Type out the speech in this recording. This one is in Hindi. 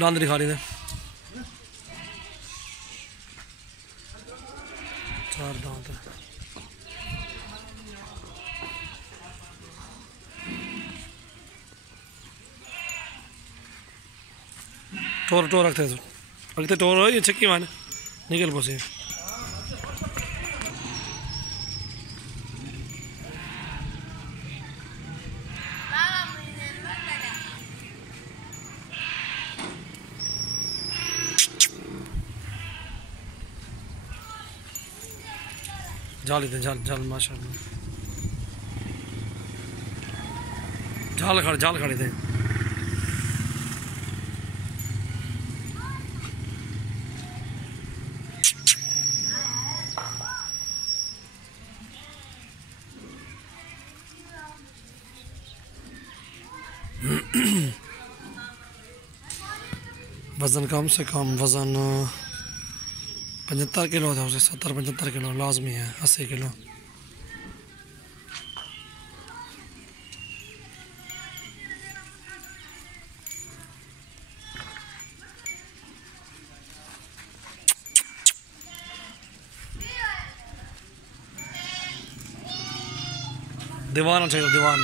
दंद दिखा रही थे, 4 दांत है। टोर टोर रखते टोर हो ये चक्की माने निकल पसे जाल इधर जाल जाल माशाल्लाह जाल खड़े थे। वज़न कम से कम वज़न 75 किलो था, उसे 70-75 किलो लाजमी है, 80 किलो। दीवार चाहिए, दीवार